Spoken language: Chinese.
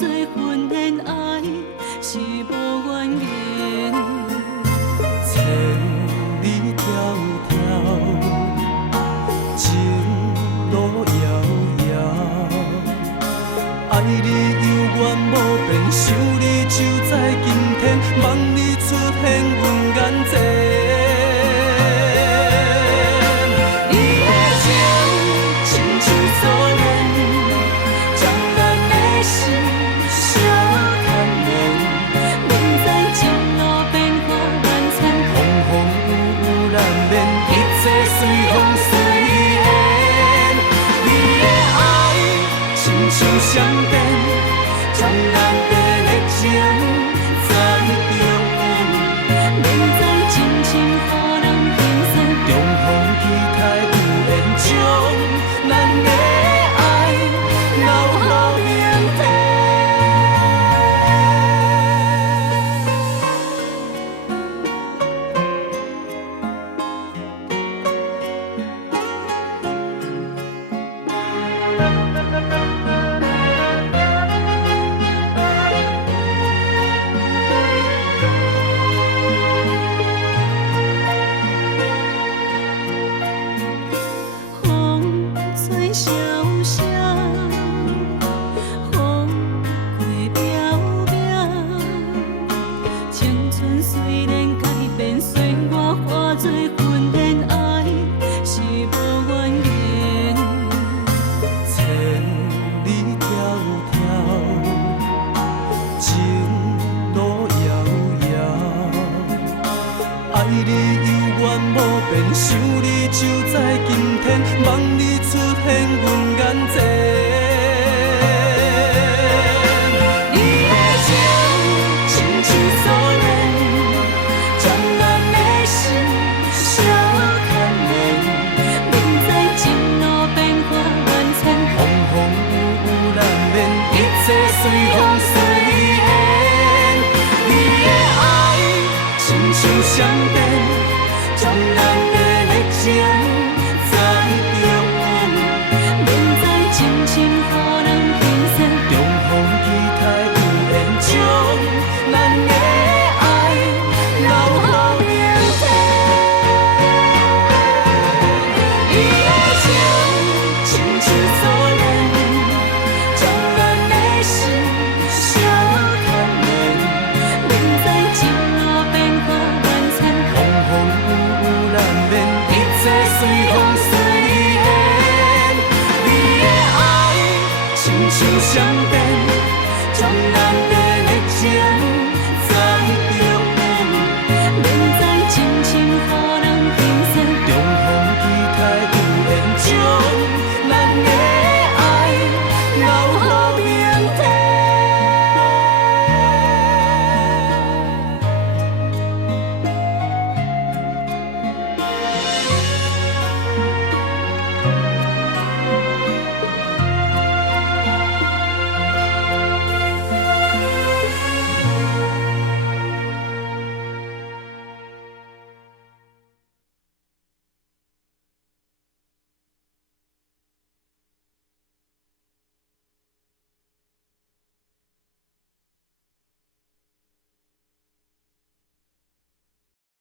做份恋爱是无怨言。千里迢迢，情路遥遥。爱你有缘无变，想你就在今天，望你出现阮眼前。随风随缘，你的爱亲像闪电，将咱的情在中原，免再真情予人轻散，中风期待有缘，将咱的爱留予明天。爱你有缘无变，想你就在今天，望你出现阮眼前。你的情亲像锁链，将咱的心相牵连。免在前路变化万千，风风雨雨难免，一切随风随缘。你的爱亲像闪电。将咱的热情在中原，免再真情予人轻散，中风期待有缘，将咱的爱留予明天。你的情亲像锁链，将咱的心相牵连。免在前路变化万千，风风雨雨难免，一切随风随缘。你的爱亲像闪电。